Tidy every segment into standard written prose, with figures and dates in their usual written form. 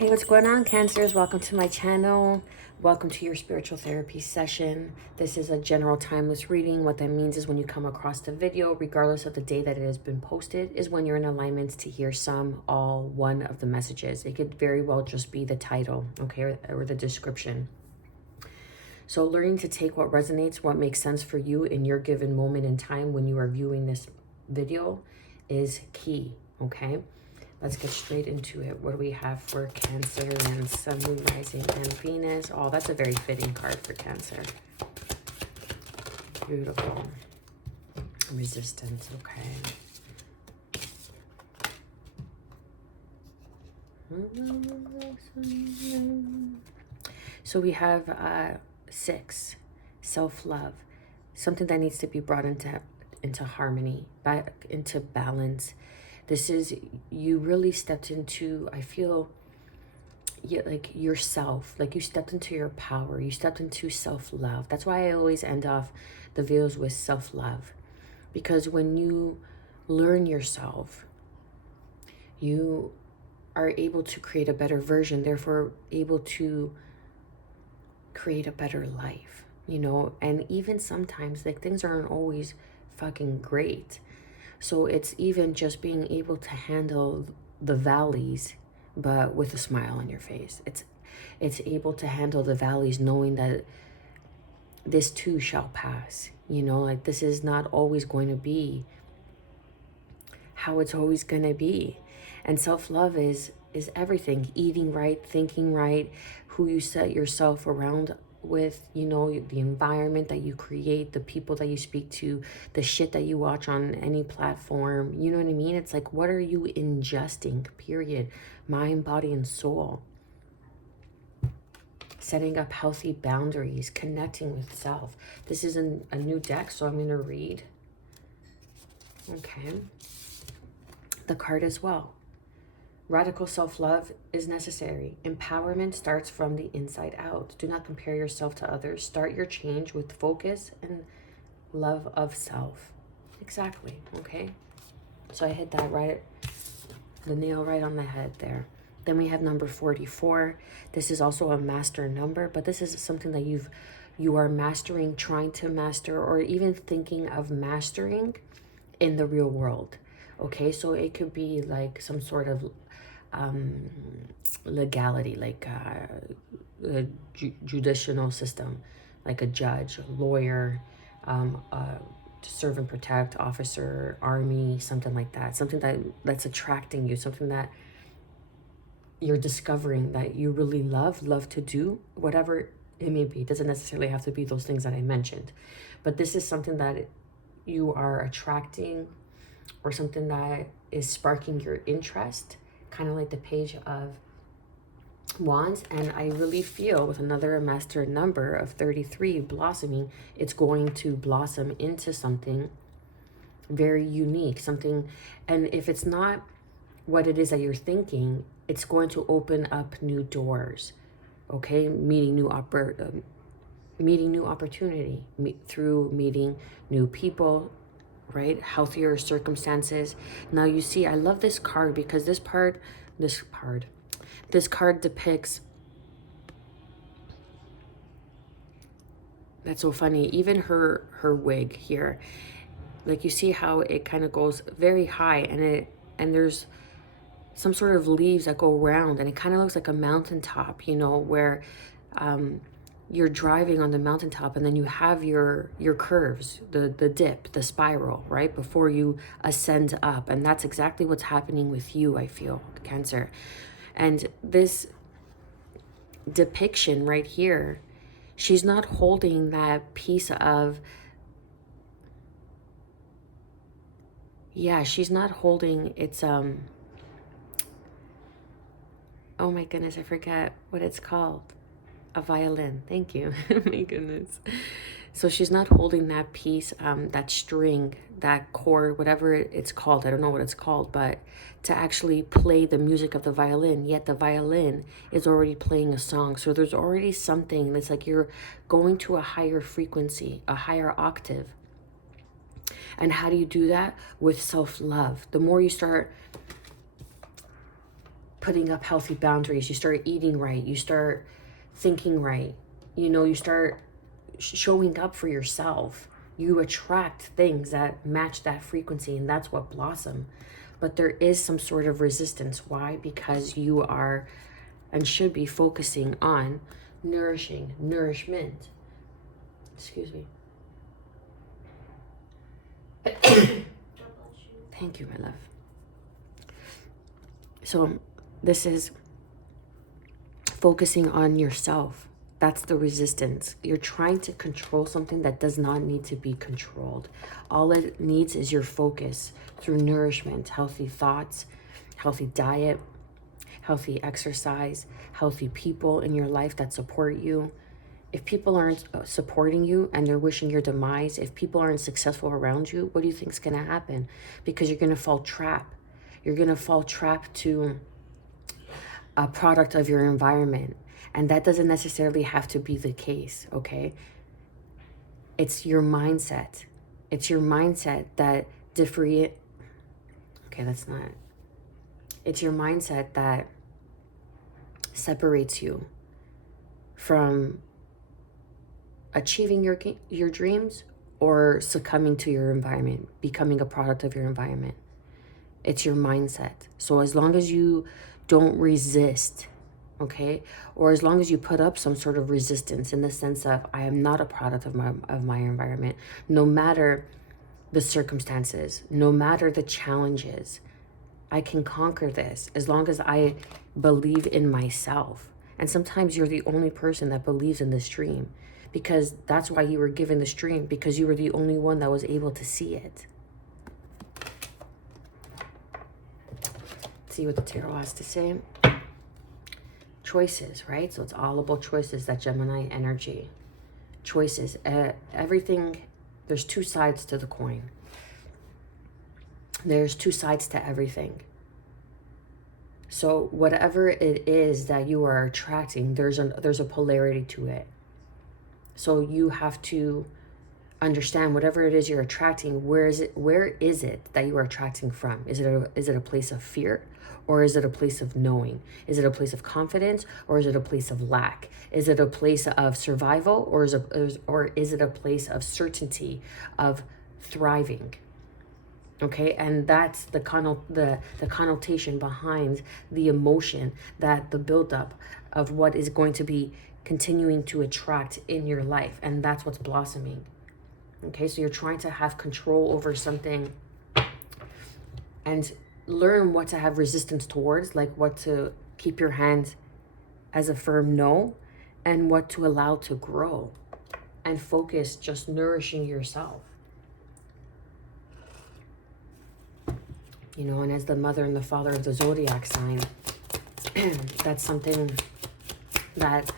Hey, what's going on, Cancers? Welcome to my channel. Welcome to your spiritual therapy session. This is a general timeless reading. What that means is when you come across the video, regardless of the day that it has been posted, is when you're in alignment to hear some, all, one of the messages. It could very well just be the title, okay, or the description. So learning to take what resonates, what makes sense for you in your given moment in time when you are viewing this video is key, okay? Let's get straight into it. What do we have for Cancer and Sun, Moon, Rising, and Venus? Oh, that's a very fitting card for Cancer. Beautiful. Resistance, okay. So we have 6, self-love. Something that needs to be brought into harmony, back into balance. This is, you really stepped into, I feel, like yourself, like you stepped into your power, you stepped into self-love. That's why I always end off the videos with self-love, because when you learn yourself, you are able to create a better version, therefore able to create a better life, you know. And even sometimes, like, things aren't always fucking great. So it's even just being able to handle the valleys, but with a smile on your face. It's able to handle the valleys knowing that this too shall pass. You know, like, this is not always going to be how it's always going to be. And self-love is everything. Eating right, thinking right, who you set yourself around with, you know, the environment that you create, the people that you speak to, the shit that you watch on any platform. You know what I mean? It's like, what are you ingesting, period? Mind, body, and soul. Setting up healthy boundaries, connecting with self. This is a new deck, so I'm going to read. Okay. The card as well. Radical self-love is necessary. Empowerment starts from the inside out. Do not compare yourself to others. Start your change with focus and love of self. Exactly, okay? So I hit that right, the nail right on the head there. Then we have number 44. This is also a master number, but this is something that you are mastering, trying to master, or even thinking of mastering in the real world. Okay, so it could be like some sort of legality, like a judicial system, like a judge, a lawyer, serve and protect officer, army, something like that. Something that's attracting you, something that you're discovering that you really love to do, whatever it may be. It doesn't necessarily have to be those things that I mentioned, but this is something that you are attracting, or something that is sparking your interest, kind of like the Page of Wands. And I really feel with another master number of 33 blossoming, it's going to blossom into something very unique, something. And if it's not what it is that you're thinking, it's going to open up new doors, okay? Meeting new opportunity, through meeting new people, right? Healthier circumstances. Now you see, I love this card because this card depicts, that's so funny, even her wig here, like, you see how it kind of goes very high, and there's some sort of leaves that go around, and it kind of looks like a mountaintop, you know, where you're driving on the mountaintop, and then you have your curves, the dip, the spiral, right, before you ascend up. And that's exactly what's happening with you, I feel, Cancer. And this depiction right here, she's not holding that piece of, yeah, she's not holding, it's oh my goodness, I forget what it's called. A violin. Thank you. My goodness. So she's not holding that piece, that string, that chord, whatever it's called. I don't know what it's called, but to actually play the music of the violin, yet the violin is already playing a song. So there's already something that's like you're going to a higher frequency, a higher octave. And how do you do that? With self-love. The more you start putting up healthy boundaries. You start eating right. You start thinking right. You start showing up for yourself. You attract things that match that frequency, and that's what blossom. But there is some sort of resistance. Why? Because you are and should be focusing on nourishment. Excuse me. Thank you, my love. So this is focusing on yourself. That's the resistance. You're trying to control something that does not need to be controlled. All it needs is your focus through nourishment, healthy thoughts, healthy diet, healthy exercise, healthy people in your life that support you. If people aren't supporting you and they're wishing your demise, if people aren't successful around you, what do you think is going to happen? Because you're going to fall trap. You're going to fall trap to a product of your environment. And that doesn't necessarily have to be the case, okay? It's your mindset. It's your mindset that It's your mindset that separates you from achieving your dreams or succumbing to your environment, becoming a product of your environment. It's your mindset. So as long as you don't resist, okay, or as long as you put up some sort of resistance in the sense of I am not a product of my environment, no matter the circumstances, no matter the challenges, I can conquer this as long as I believe in myself. And sometimes you're the only person that believes in this dream, because that's why you were given this dream, because you were the only one that was able to see it. See what the tarot has to say. Choices, right? So it's all about choices, that Gemini energy. Choices. Everything, there's two sides to the coin. There's two sides to everything. So whatever it is that you are attracting, there's a polarity to it. So you have to understand whatever it is you're attracting, where is it that you are attracting from? Is it a place of fear, or is it a place of knowing? Is it a place of confidence, or is it a place of lack? Is it a place of survival, or is it a place of certainty, of thriving? Okay, and that's the connotation behind the emotion, that the buildup of what is going to be continuing to attract in your life, and that's what's blossoming. Okay, so you're trying to have control over something and learn what to have resistance towards, like what to keep your hand as a firm no, and what to allow to grow, and focus just nourishing yourself. And as the mother and the father of the zodiac sign, that's something that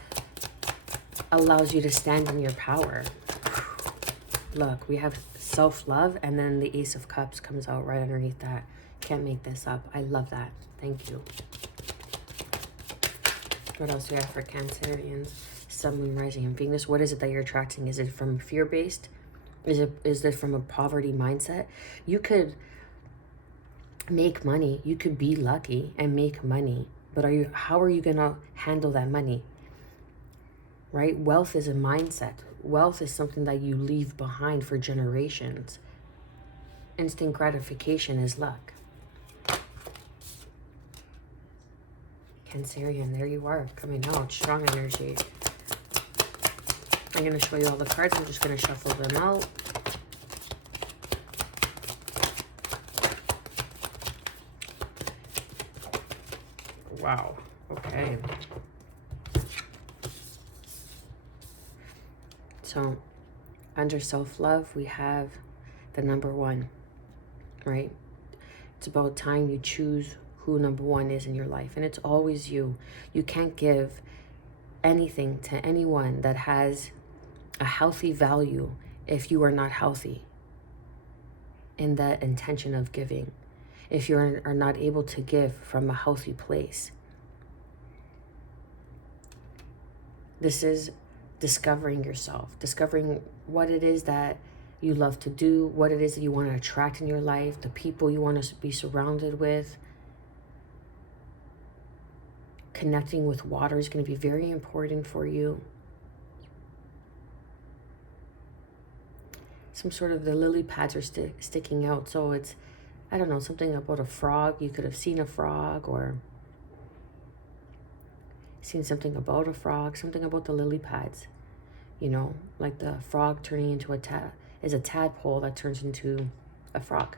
allows you to stand in your power. Look, we have self-love, and then the Ace of Cups comes out right underneath that. Can't make this up. I love that. Thank you. What else do we have for Cancerians? Sun, Moon, Rising, and Venus. What is it that you're attracting? Is it from fear-based? Is it from a poverty mindset? You could make money. You could be lucky and make money. But how are you going to handle that money? Right? Wealth is a mindset. Wealth is something that you leave behind for generations. Instant gratification is luck. Cancerian, there you are, coming out, strong energy. I'm going to show you all the cards. I'm just going to shuffle them out. Wow, okay. So, under self-love, we have the number one, right? It's about time you choose who number one is in your life. And it's always you. You can't give anything to anyone that has a healthy value if you are not healthy in that intention of giving. If you are not able to give from a healthy place. This is discovering yourself, discovering what it is that you love to do, what it is that you want to attract in your life, the people you want to be surrounded with. connecting with water is going to be very important for you. Some sort of, the lily pads are sticking out. So it's, I don't know, something about a frog. You could have seen a frog or seen something about a frog, something about the lily pads. You know, like the frog turning into a tadpole that turns into a frog.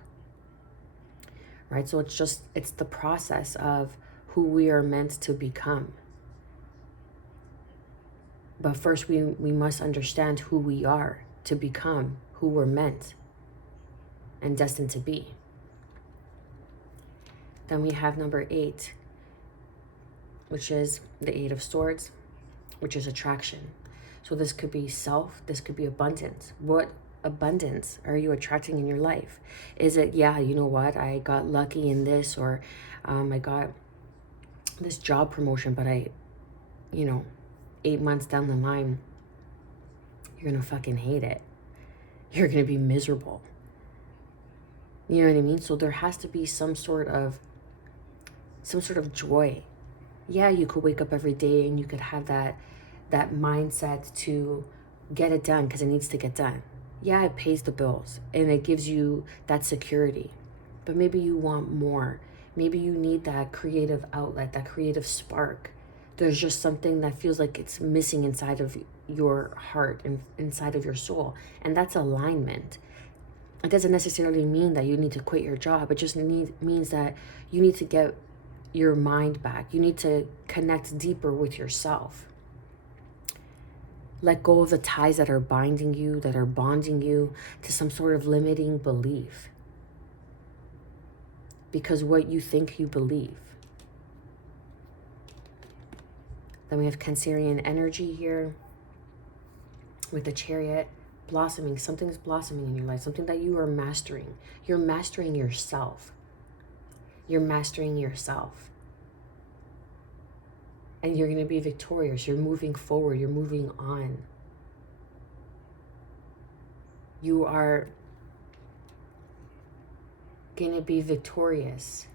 Right? So it's the process of who we are meant to become. But first we must understand who we are to become who we're meant and destined to be. Then we have number 8, which is the 8 of Swords, which is attraction. So this could be self, this could be abundance. What abundance are you attracting in your life? Is it, yeah, you know what, I got lucky in this, or I got this job promotion, but 8 months down the line, you're gonna fucking hate it. You're gonna be miserable. You know what I mean? So there has to be some sort of joy. Yeah, you could wake up every day and you could have that mindset to get it done because it needs to get done. Yeah, it pays the bills and it gives you that security. But maybe you want more. Maybe you need that creative outlet, that creative spark. There's just something that feels like it's missing inside of your heart and inside of your soul. And that's alignment. It doesn't necessarily mean that you need to quit your job. It just means that you need to get your mind back. You need to connect deeper with yourself. Let go of the ties that are binding you, that are bonding you to some sort of limiting belief. Because what you think you believe. Then we have Cancerian energy here with the Chariot. Blossoming. Something's blossoming in your life. Something that you are mastering. You're mastering yourself. You're mastering yourself. And you're going to be victorious. You're moving forward. You're moving on. You are going to be victorious.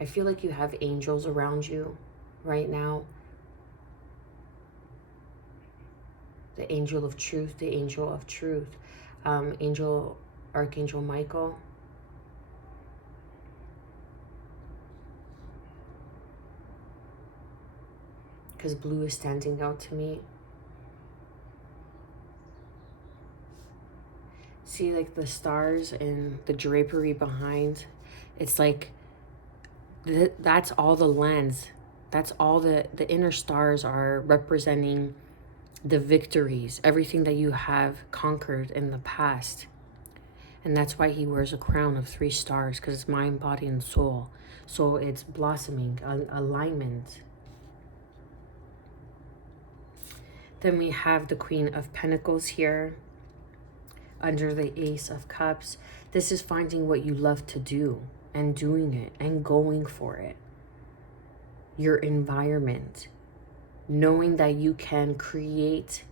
I feel like you have angels around you right now. The angel of truth, the angel of truth. Archangel Michael. Because blue is standing out to me. See, like the stars and the drapery behind. It's like, that's all the lens. That's all the inner stars are representing the victories, everything that you have conquered in the past. And that's why he wears a crown of 3 stars, because it's mind, body, and soul. So it's blossoming, alignment. Then we have the Queen of Pentacles here under the Ace of Cups. This is finding what you love to do and doing it and going for it. Your environment. Knowing that you can create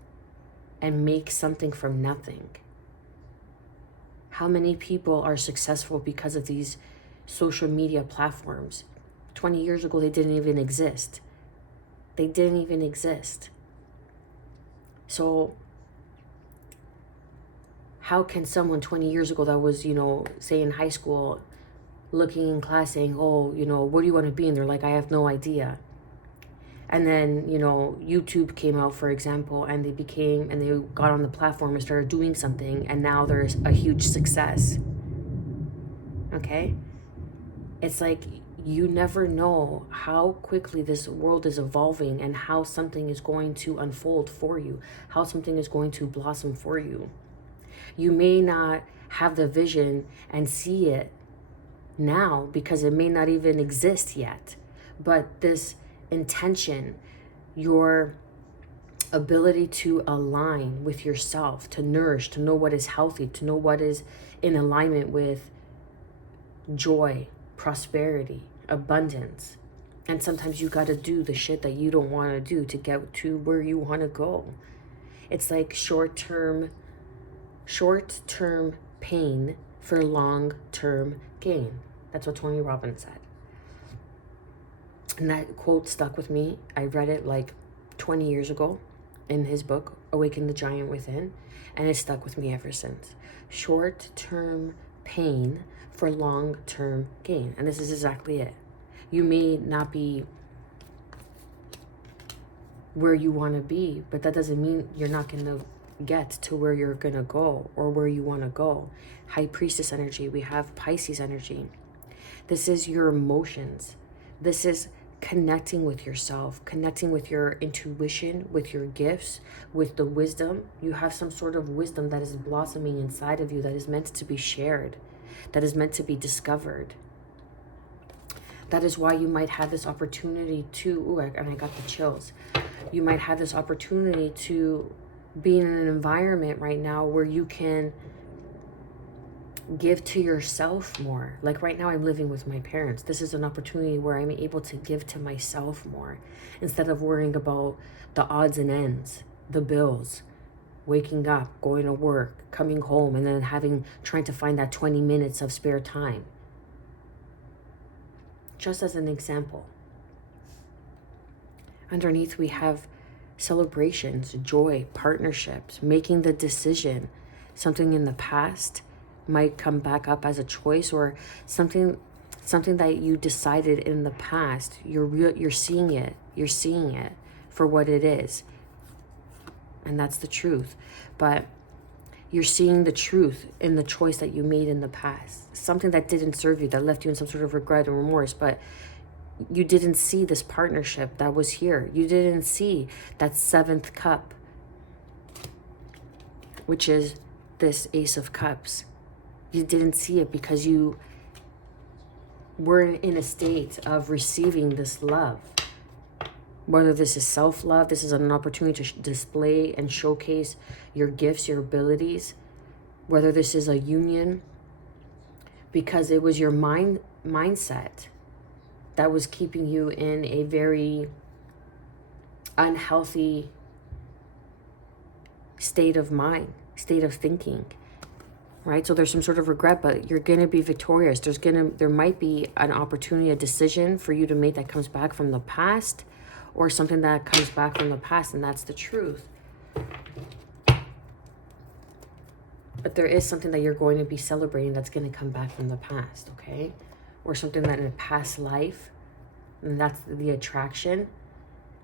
and make something from nothing. How many people are successful because of these social media platforms? 20 years ago, they didn't even exist. They didn't even exist. So how can someone 20 years ago that was, say in high school, looking in class saying, oh, what do you want to be? And they're like, I have no idea. And then, YouTube came out, for example, and they got on the platform and started doing something, and now there's a huge success. Okay? It's like, you never know how quickly this world is evolving and how something is going to unfold for you, how something is going to blossom for you. You may not have the vision and see it now because it may not even exist yet, but this intention, your ability to align with yourself, to nourish, to know what is healthy, to know what is in alignment with joy, prosperity, abundance. And sometimes you got to do the shit that you don't want to do to get to where you want to go. It's like short-term pain for long-term gain. That's what Tony Robbins said. And that quote stuck with me. I read it like 20 years ago in his book, Awaken the Giant Within, and it stuck with me ever since. Short-term pain for long-term gain. And this is exactly it. You may not be where you want to be, but that doesn't mean you're not going to get to where you're going to go or where you want to go. High Priestess energy. We have Pisces energy. This is your emotions. This is connecting with yourself, connecting with your intuition, with your gifts, with the wisdom. You have some sort of wisdom that is blossoming inside of you that is meant to be shared, that is meant to be discovered. That is why you might have this opportunity to, and I got the chills. You might have this opportunity to be in an environment right now where you can give to yourself more. Like right now I'm living with my parents. This is an opportunity where I'm able to give to myself more instead of worrying about the odds and ends, the bills, waking up, going to work, coming home, and then trying to find that 20 minutes of spare time. Just as an example. Underneath we have celebrations, joy, partnerships, making the decision. Something in the past might come back up as a choice, or something that you decided in the past. You're seeing it for what it is, and that's the truth. But you're seeing the truth in the choice that you made in the past, something that didn't serve you, that left you in some sort of regret and remorse. But you didn't see this partnership that was here. You didn't see that 7th cup, which is this Ace of Cups. You didn't see it because you weren't in a state of receiving this love. Whether this is self-love, this is an opportunity to display and showcase your gifts, your abilities. Whether this is a union, because it was your mindset that was keeping you in a very unhealthy state of mind, state of thinking. Right? So there's some sort of regret, but you're going to be victorious. There might be an opportunity, a decision for you to make that comes back from the past, or something that comes back from the past, and that's the truth. But there is something that you're going to be celebrating that's going to come back from the past, okay? Or something that in a past life, and that's the attraction,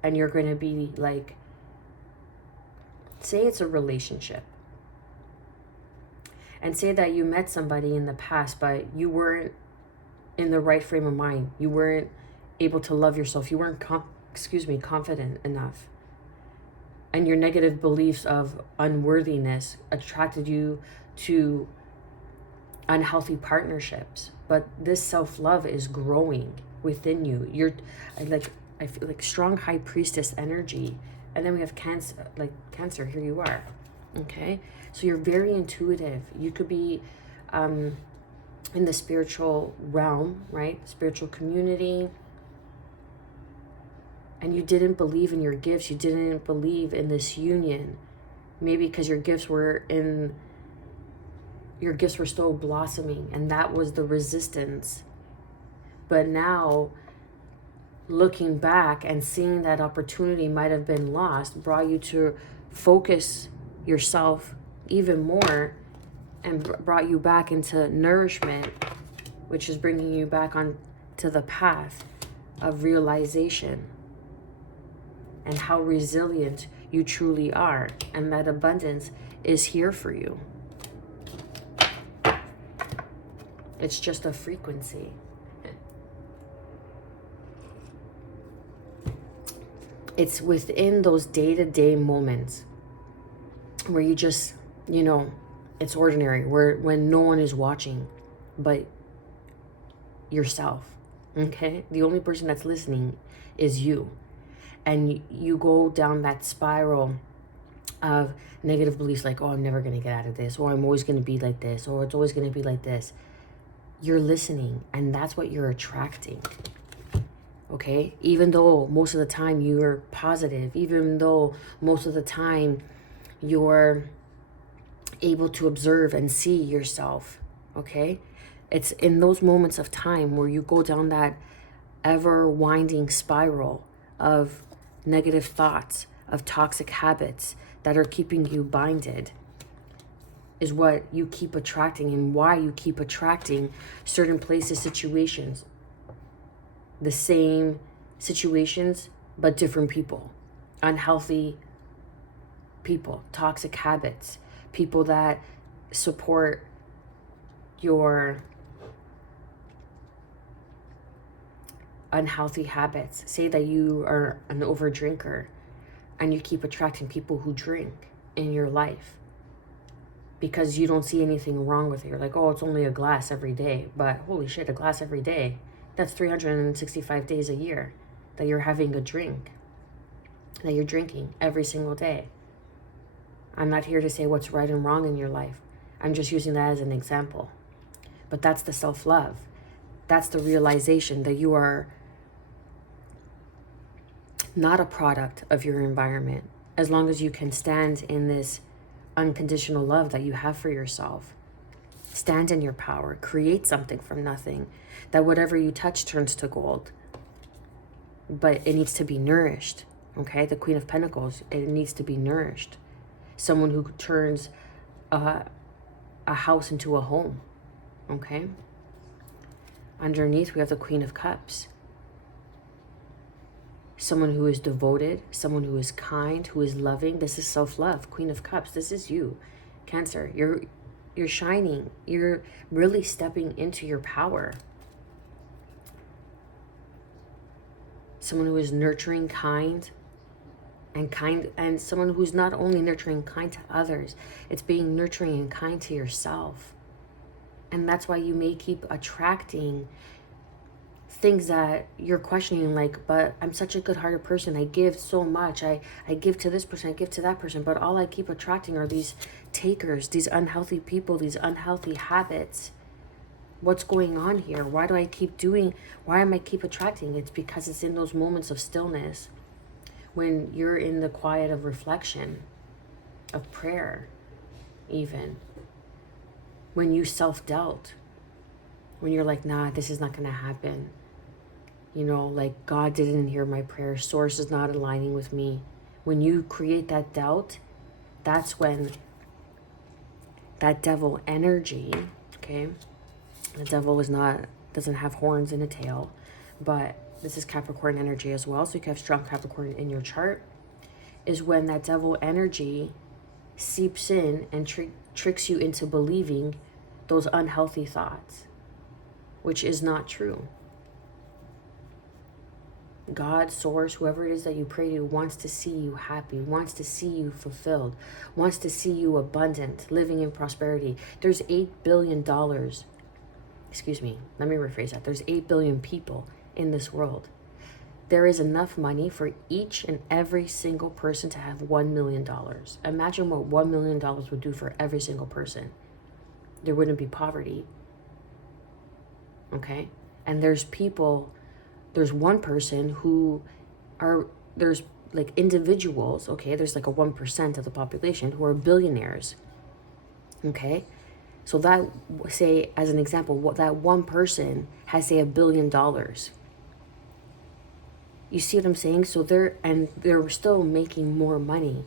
and you're going to be like, say it's a relationship. And say that you met somebody in the past, but you weren't in the right frame of mind. You weren't able to love yourself. You weren't, confident enough. And your negative beliefs of unworthiness attracted you to unhealthy partnerships. But this self-love is growing within you. I feel like strong High Priestess energy. And then we have Cancer, here you are. Okay? So you're very intuitive. You could be in the spiritual realm, right? Spiritual community. And you didn't believe in your gifts. You didn't believe in this union. Maybe because your gifts were still blossoming, and that was the resistance. But now, looking back and seeing that opportunity might have been lost brought you to focus yourself even more, and brought you back into nourishment, which is bringing you back on to the path of realization and how resilient you truly are, and that abundance is here for you. It's just a frequency. It's within those day-to-day moments where you just, it's ordinary, when no one is watching but yourself, okay? The only person that's listening is you. And you go down that spiral of negative beliefs like, oh, I'm never going to get out of this, or I'm always going to be like this, or it's always going to be like this. You're listening, and that's what you're attracting. Okay? Even though most of the time you're positive, even though most of the time you're able to observe and see yourself, okay? It's in those moments of time where you go down that ever winding spiral of negative thoughts, of toxic habits that are keeping you binded, is what you keep attracting, and why you keep attracting certain places, situations, the same situations, but different people, unhealthy people, toxic habits, people that support your unhealthy habits. Say that you are an overdrinker and you keep attracting people who drink in your life because you don't see anything wrong with it. You're like, oh, it's only a glass every day. But holy shit, a glass every day. That's 365 days a year that you're having a drink, that you're drinking every single day. I'm not here to say what's right and wrong in your life. I'm just using that as an example. But that's the self-love. That's the realization that you are not a product of your environment, as long as you can stand in this unconditional love that you have for yourself. Stand in your power. Create something from nothing. That whatever you touch turns to gold. But it needs to be nourished. Okay? The Queen of Pentacles, it needs to be nourished. Someone who turns a house into a home. Okay? Underneath, we have the Queen of Cups. Someone who is devoted, someone who is kind, who is loving. This is self-love. Queen of Cups, this is you. Cancer, you're shining. You're really stepping into your power. Someone who is nurturing, kind, and someone who's not only nurturing, kind to others, it's being nurturing and kind to yourself. And that's why you may keep attracting things that you're questioning, like, but I'm such a good-hearted person. I give so much. I give to this person, I give to that person, but all I keep attracting are these takers, these unhealthy people, these unhealthy habits. What's going on here? Why am I keep attracting? It's because it's in those moments of stillness, when you're in the quiet of reflection, of prayer, even. When you self-doubt, when you're like, nah, this is not going to happen. You know, like, God didn't hear my prayer. Source is not aligning with me. When you create that doubt, that's when that devil energy, okay? The devil doesn't have horns and a tail, but this is Capricorn energy as well. So you can have strong Capricorn in your chart. Is when that devil energy seeps in and tricks you into believing those unhealthy thoughts, which is not true. God, source, whoever it is that you pray to, wants to see you happy, wants to see you fulfilled, wants to see you abundant, living in prosperity. There's $8 billion. Excuse me, let me rephrase that. There's 8 billion people in this world. There is enough money for each and every single person to have $1 million. Imagine what $1 million would do for every single person. There wouldn't be poverty. Okay? And there's one person who there's like individuals, okay? There's like a 1% of the population who are billionaires. Okay? So that, say, as an example, what that one person has, say, $1 billion. You see what I'm saying? So they're still making more money.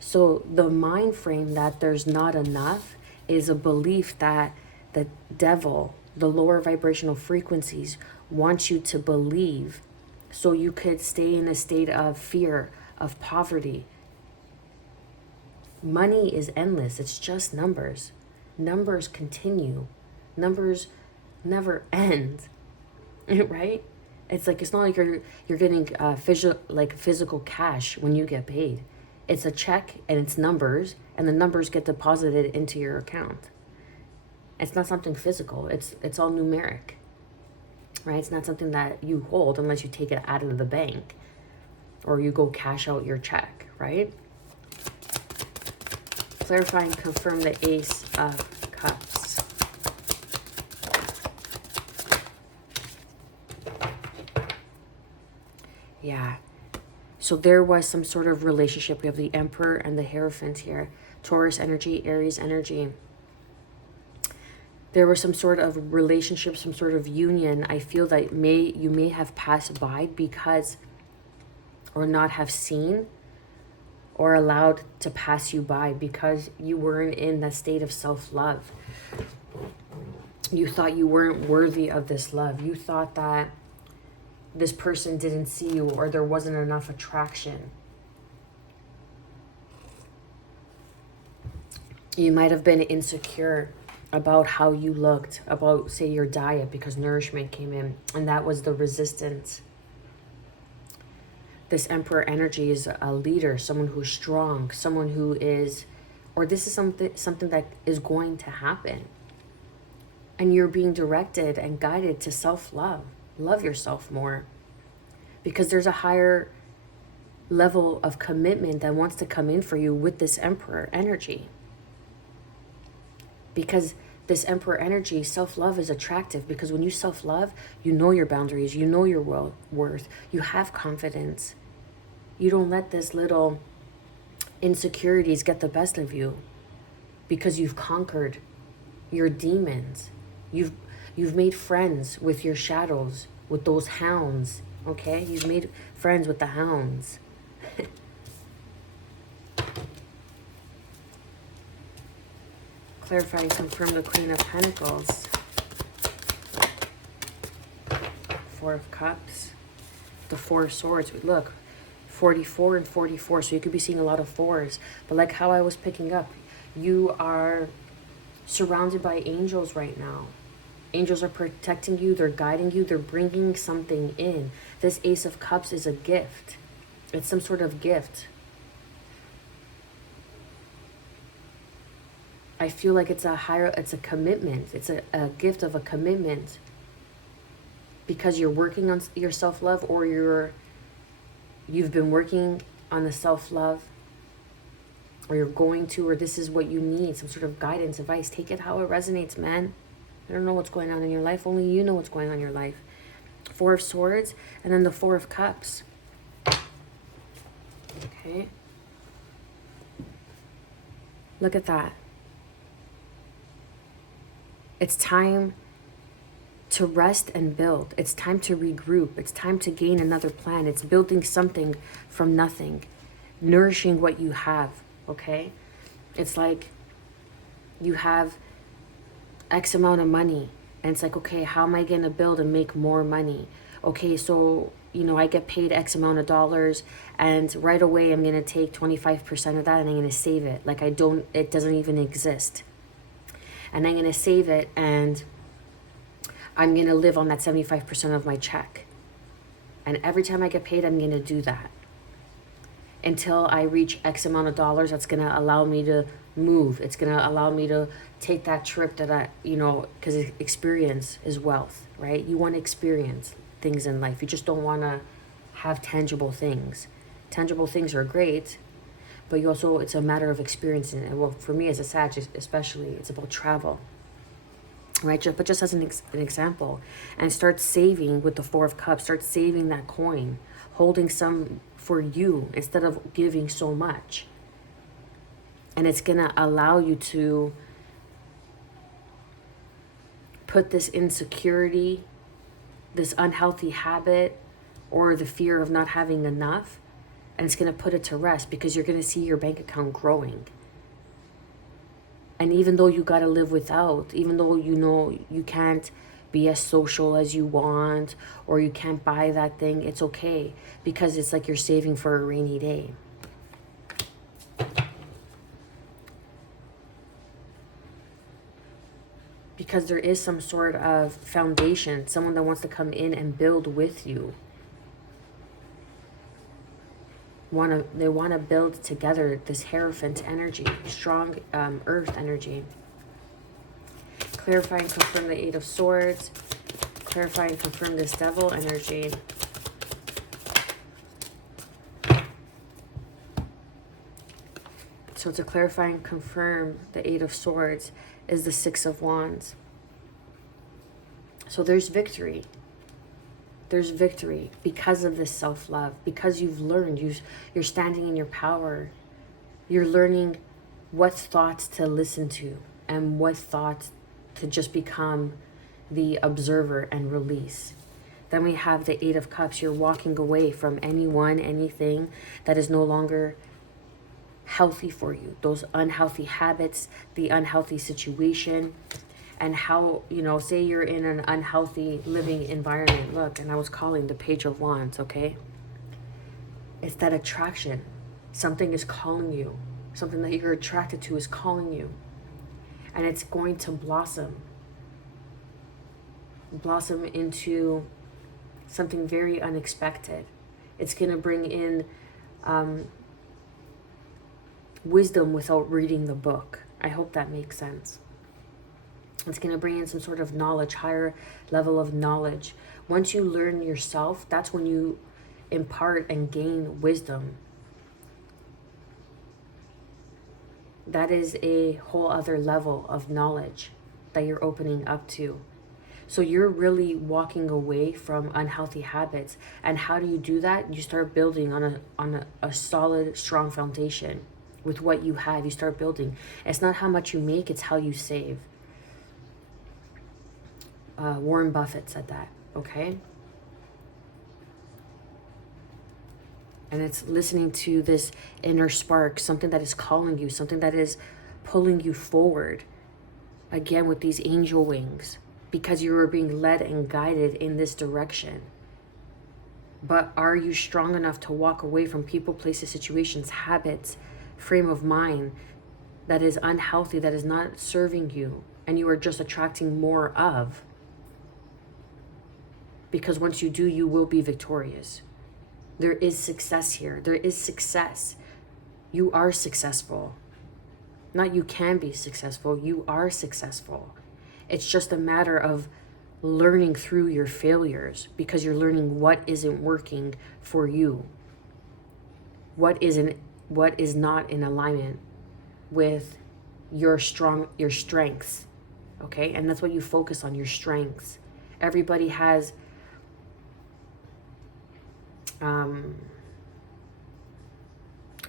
So the mind frame that there's not enough is a belief that the devil, the lower vibrational frequencies, wants you to believe, so you could stay in a state of fear, of poverty. Money is endless. It's just numbers. Numbers continue. Numbers never end. Right? It's like, it's not like you're getting physical cash when you get paid. It's a check and it's numbers, and the numbers get deposited into your account. It's not something physical. It's all numeric. Right? It's not something that you hold unless you take it out of the bank or you go cash out your check, right? Clarify and confirm the Ace of Cups. Yeah. So there was some sort of relationship. We have the Emperor and the Hierophant here. Taurus energy, Aries energy. There was some sort of relationship, some sort of union. I feel that you may have passed by because, or not have seen or allowed to pass you by because you weren't in that state of self-love. You thought you weren't worthy of this love. You thought that this person didn't see you, or there wasn't enough attraction. You might have been insecure about how you looked, about, say, your diet, because nourishment came in, and that was the resistance. This Emperor energy is a leader, someone who's strong, someone who is, or this is something that is going to happen. And you're being directed and guided to self-love. Love yourself more. Because there's a higher level of commitment that wants to come in for you with this Emperor energy. Because this Emperor energy, self-love is attractive, because when you self-love, you know your boundaries, you know your worth, you have confidence. You don't let this little insecurities get the best of you, because you've conquered your demons. You've made friends with your shadows, with those hounds, okay? You've made friends with the hounds. Clarify and confirm the Queen of Pentacles. Four of Cups. The Four of Swords. Look, 44 and 44. So you could be seeing a lot of fours. But like how I was picking up, you are surrounded by angels right now. Angels are protecting you. They're guiding you. They're bringing something in. This Ace of Cups is a gift. It's some sort of gift. I feel like it's a commitment. It's a gift of a commitment. Because you're working on your self-love, or you've been working on the self-love, or you're going to, or this is what you need, some sort of guidance, advice. Take it how it resonates, man. I don't know what's going on in your life. Only you know what's going on in your life. Four of Swords, and then the Four of Cups. Okay. Look at that. It's time to rest and build. It's time to regroup. It's time to gain another plan. It's building something from nothing. Nourishing what you have, okay? It's like you have X amount of money, and it's like, okay, how am I going to build and make more money? Okay, so, I get paid X amount of dollars, and right away I'm going to take 25% of that and I'm going to save it. Like it doesn't even exist. And I'm going to save it, and I'm going to live on that 75% of my check. And every time I get paid, I'm going to do that. Until I reach X amount of dollars, that's going to allow me to move. It's going to allow me to take that trip that because experience is wealth, right? You want to experience things in life. You just don't want to have tangible things. Tangible things are great, but it's a matter of experiencing it. And well, for me as a Sag, especially, it's about travel, right? But just as an example, and start saving with the Four of Cups. Start saving that coin, holding some for you instead of giving so much. And it's gonna allow you to put this insecurity, this unhealthy habit, or the fear of not having enough, and it's going to put it to rest, because you're going to see your bank account growing. And even though you got to live without, even though you can't be as social as you want, or you can't buy that thing, it's okay, because it's like you're saving for a rainy day. Because there is some sort of foundation, someone that wants to come in and build with you. They want to build together, this Hierophant energy, strong earth energy. Clarify and confirm the Eight of Swords. Clarify and confirm this Devil energy. So to clarify and confirm the Eight of Swords is the Six of Wands. So there's victory. There's victory because of this self-love, because you've learned, you're standing in your power. You're learning what thoughts to listen to and what thoughts to just become the observer and release. Then we have the Eight of Cups. You're walking away from anyone, anything that is no longer healthy for you. Those unhealthy habits, the unhealthy situation, and how, say you're in an unhealthy living environment. Look, and I was calling the Page of Wands, okay? It's that attraction. Something is calling you. Something that you're attracted to is calling you. And it's going to blossom into something very unexpected. It's going to bring in wisdom without reading the book. I hope that makes sense. It's going to bring in some sort of knowledge, higher level of knowledge. Once you learn yourself, that's when you impart and gain wisdom. That is a whole other level of knowledge that you're opening up to. So you're really walking away from unhealthy habits. And how do you do that? You start building on a solid, strong foundation with what you have. You start building. It's not how much you make, it's how you save. Warren Buffett said that, okay? And it's listening to this inner spark, something that is calling you, something that is pulling you forward. Again, with these angel wings, because you are being led and guided in this direction. But are you strong enough to walk away from people, places, situations, habits, frame of mind that is unhealthy, that is not serving you, and you are just attracting more of? Because once you do, you will be victorious. There is success here. There is success. You are successful. Not you can be successful. You are successful. It's just a matter of learning through your failures, because you're learning what isn't working for you. What is not in alignment with your strengths. Okay? And that's what you focus on, your strengths. Everybody has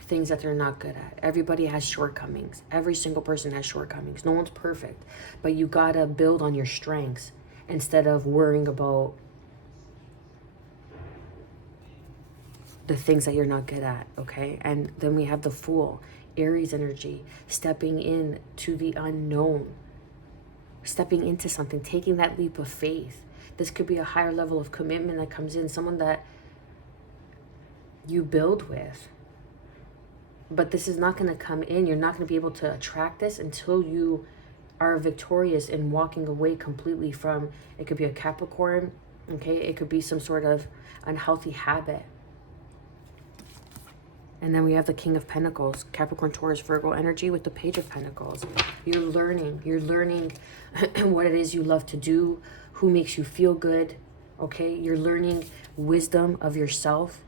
things that they're not good at. Everybody has shortcomings. Every single person has shortcomings. No one's perfect. But you gotta build on your strengths instead of worrying about the things that you're not good at, okay? And then we have the Fool, Aries energy, stepping in to the unknown, stepping into something, taking that leap of faith. This could be a higher level of commitment that comes in, someone that you build with. But this is not going to come in. You're not going to be able to attract this until you are victorious in walking away completely from, it could be a Capricorn, okay? It could be some sort of unhealthy habit. And then we have the King of Pentacles, Capricorn, Taurus, Virgo energy with the Page of Pentacles. You're learning what it is you love to do, who makes you feel good, okay? You're learning wisdom of yourself.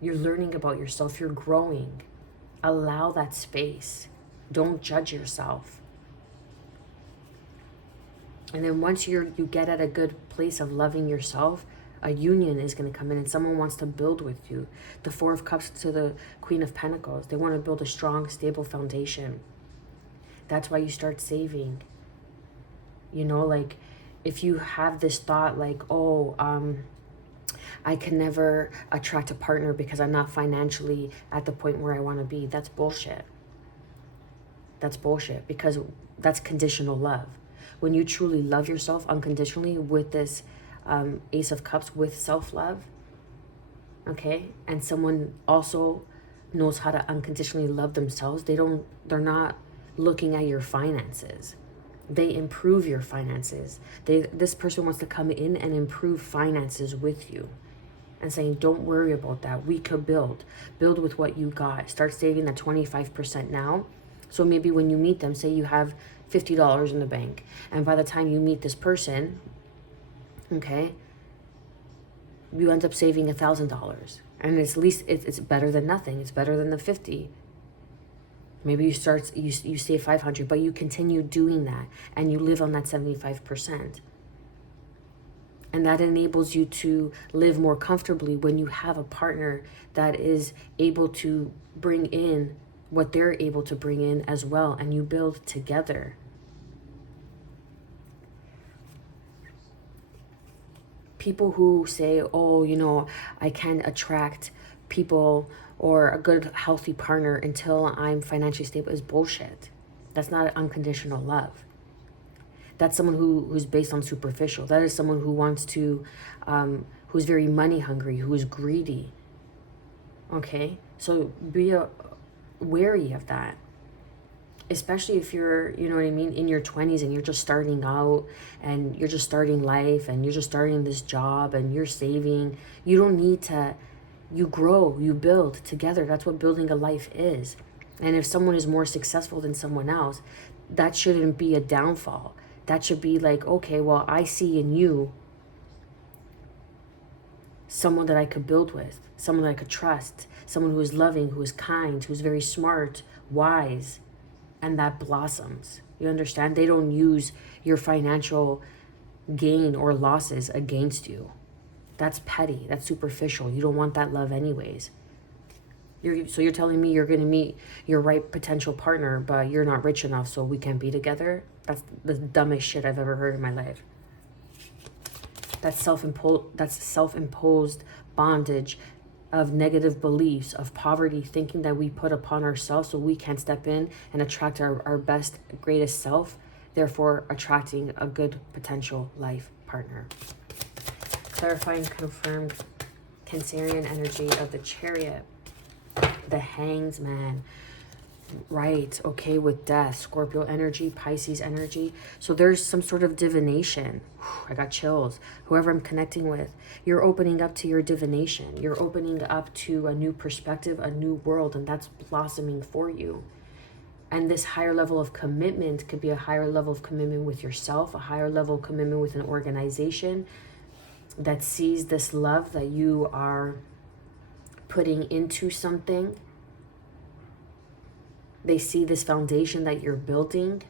You're learning about yourself. You're growing. Allow that space. Don't judge yourself. And then once you get at a good place of loving yourself, a union is going to come in and someone wants to build with you. The Four of Cups to the Queen of Pentacles. They want to build a strong, stable foundation. That's why you start saving. Like if you have this thought like, I can never attract a partner because I'm not financially at the point where I want to be. That's bullshit. That's bullshit, because that's conditional love. When you truly love yourself unconditionally with this Ace of Cups, with self-love, okay, and someone also knows how to unconditionally love themselves, they're not looking at your finances. They improve your finances. This person wants to come in and improve finances with you. And saying, don't worry about that. We could build with what you got. Start saving that 25% now. So maybe when you meet them, say you have $50 in the bank. And by the time you meet this person, okay, you end up saving $1,000. And at least it's better than nothing. It's better than the 50. Maybe you save 500, but you continue doing that. And you live on that 75%. And that enables you to live more comfortably when you have a partner that is able to bring in what they're able to bring in as well. And you build together. People who say, oh, you know, I can't attract people or a good, healthy partner until I'm financially stable is bullshit. That's not unconditional love. That's someone who's based on superficial. That is someone who wants to, who's very money hungry, who is greedy. Okay? So be wary of that. Especially if you're, you know what I mean, in your 20s and you're just starting out and you're just starting life and you're just starting this job and you're saving. You don't need to, you grow, you build together. That's what building a life is. And if someone is more successful than someone else, that shouldn't be a downfall. That should be like, okay, well, I see in you someone that I could build with, someone that I could trust, someone who is loving, who is kind, who's very smart, wise, and that blossoms. You understand? They don't use your financial gain or losses against you. That's petty. That's superficial. You don't want that love anyways. So you're telling me you're going to meet your right potential partner, but you're not rich enough, so we can't be together? That's the dumbest shit I've ever heard in my life. That's self-imposed bondage of negative beliefs, of poverty, thinking that we put upon ourselves so we can't step in and attract our best, greatest self, therefore attracting a good potential life partner. Clarifying confirmed Cancerian energy of the Chariot. The Hanged Man. Right, okay, with death. Scorpio energy, Pisces energy. So there's some sort of divination. I got chills. Whoever I'm connecting with, you're opening up to your divination. You're opening up to a new perspective, a new world, and that's blossoming for you. And this higher level of commitment could be a higher level of commitment with yourself, a higher level of commitment with an organization that sees this love that you are putting into something. They see this foundation that you're building.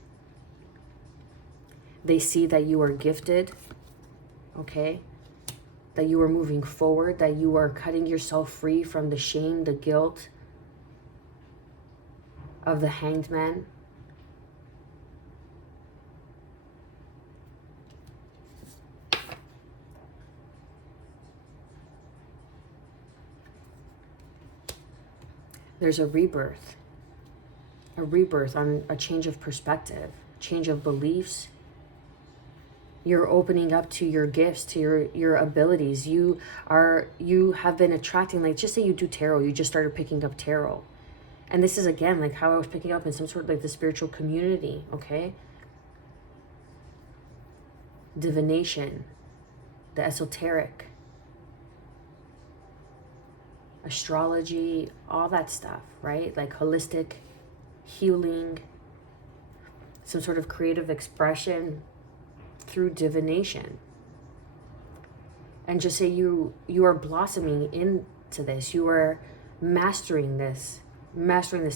They see that you are gifted, okay? That you are moving forward, that you are cutting yourself free from the shame, the guilt of the Hanged Man. There's a rebirth on a change of perspective, change of beliefs. You're opening up to your gifts, to your abilities. You have been attracting, like, just say you do tarot, you just started picking up tarot. And this is, again, like how I was picking up in some sort of like the spiritual community, okay? Divination, the esoteric, astrology, all that stuff, right? Like holistic healing, some sort of creative expression through divination. And just say you are blossoming into this. You are mastering this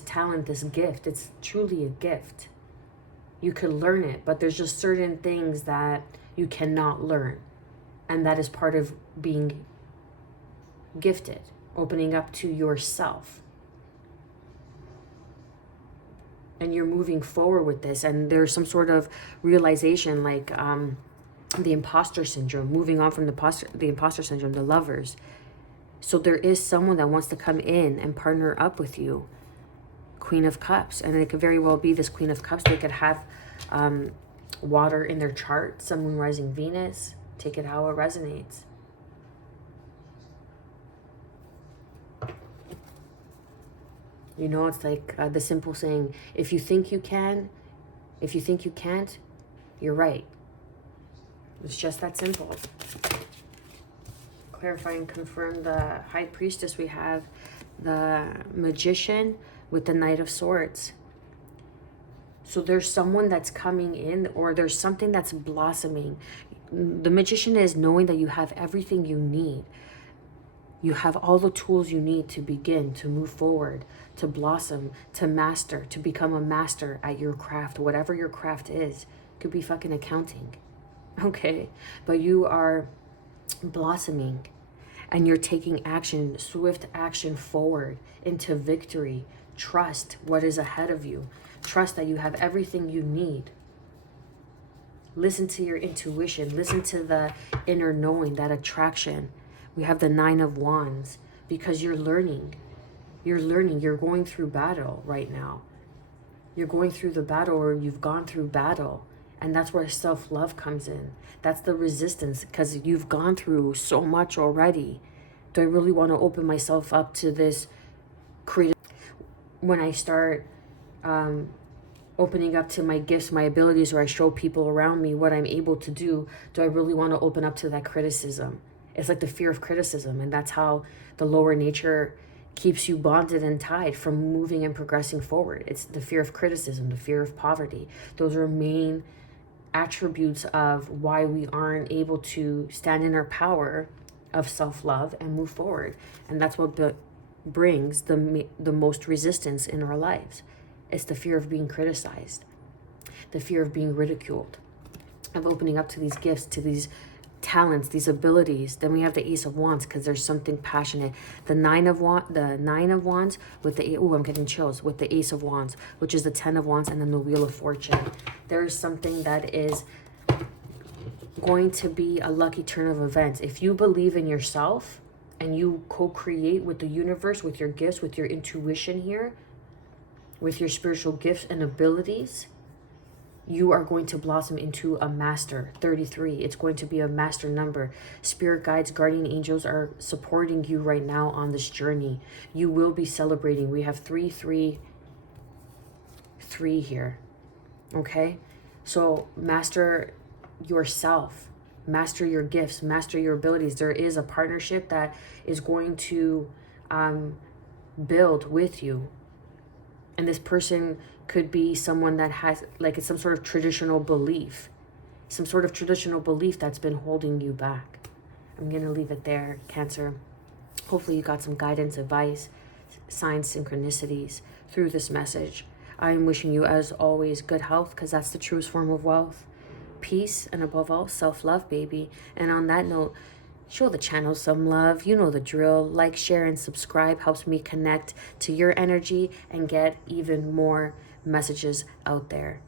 talent, this gift. It's truly a gift. You could learn it, but there's just certain things that you cannot learn. And that is part of being gifted, opening up to yourself. And you're moving forward with this, and there's some sort of realization, like the imposter syndrome, moving on from the imposter syndrome, the lovers. So there is someone that wants to come in and partner up with you. Queen of Cups. And it could very well be this Queen of Cups. They could have water in their chart, Sun, Moon, Rising, Venus. Take it how it resonates. You know, it's like the simple saying, if you think you can, if you think you can't, you're right. It's just that simple. Clarify and confirm the High Priestess. We have the Magician with the Knight of Swords. So there's someone that's coming in, or there's something that's blossoming. The Magician is knowing that you have everything you need. You have all the tools you need to begin, to move forward, to blossom, to master, to become a master at your craft, whatever your craft is. It could be fucking accounting, okay? But you are blossoming and you're taking action, swift action forward into victory. Trust what is ahead of you. Trust that you have everything you need. Listen to your intuition. Listen to the inner knowing, that attraction. We have the 9 of Wands because you're learning. You're learning. You're going through battle right now. You're going through the battle, or you've gone through battle. And that's where self-love comes in. That's the resistance, because you've gone through so much already. Do I really want to open myself up to this creative? When I start opening up to my gifts, my abilities, or I show people around me what I'm able to do I really want to open up to that criticism? It's like the fear of criticism, and that's how the lower nature keeps you bonded and tied from moving and progressing forward. It's the fear of criticism, the fear of poverty. Those are main attributes of why we aren't able to stand in our power of self-love and move forward. And that's what brings the most resistance in our lives. It's the fear of being criticized, the fear of being ridiculed, of opening up to these gifts, to these talents, these abilities. Then we have the Ace of Wands, because there's something passionate. The nine of Wands with the I'm getting chills, with the Ace of Wands, which is the 10 of Wands, and then the Wheel of Fortune. There is something that is going to be a lucky turn of events. If you believe in yourself and you co-create with the universe, with your gifts, with your intuition here, with your spiritual gifts and abilities, you are going to blossom into a master. 33, it's going to be a master number. Spirit guides, guardian angels are supporting you right now on this journey. You will be celebrating. We have 333 here. Okay? So master yourself, master your gifts, master your abilities. There is a partnership that is going to build with you. And this person could be someone that has, like, it's some sort of traditional belief. Some sort of traditional belief that's been holding you back. I'm going to leave it there, Cancer. Hopefully you got some guidance, advice, signs, synchronicities through this message. I am wishing you, as always, good health, because that's the truest form of wealth. Peace, and above all, self-love, baby. And on that note, show the channel some love. You know the drill. Like, share, and subscribe helps me connect to your energy and get even more messages out there.